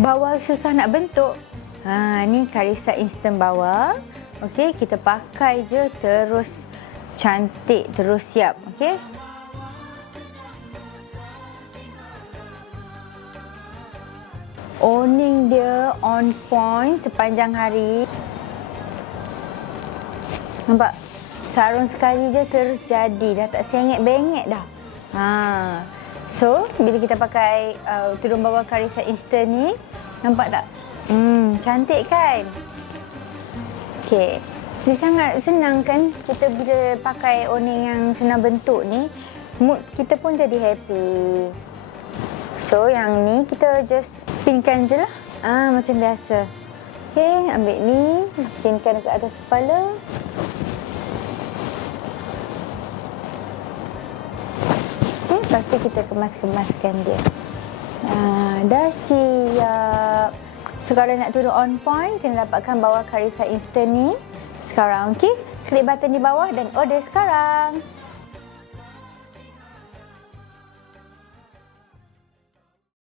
Bawang susah nak bentuk. Ni Karisa instant bawang. Okey, kita pakai je terus cantik, terus siap. Okey. Owning dia on point sepanjang hari. Nampak? Sarung sekali je terus jadi. Dah tak sengit-bengek dah. So, bila kita pakai tudung bawang Karisa instant ni, nampak tak? Cantik kan? Okey. Dia sangat senang kan kita bila pakai owning yang senang bentuk ni, mood kita pun jadi happy. So, yang ni kita just pinkan je lah. Macam biasa. Okey, ambil ni, pinkan dekat atas kepala. Lepas tu kita kemas-kemaskan dia. Dah siap. So, kalau nak turun on point, kena dapatkan bawang Karisa instant ni sekarang. Okey, klik button di bawah dan order sekarang.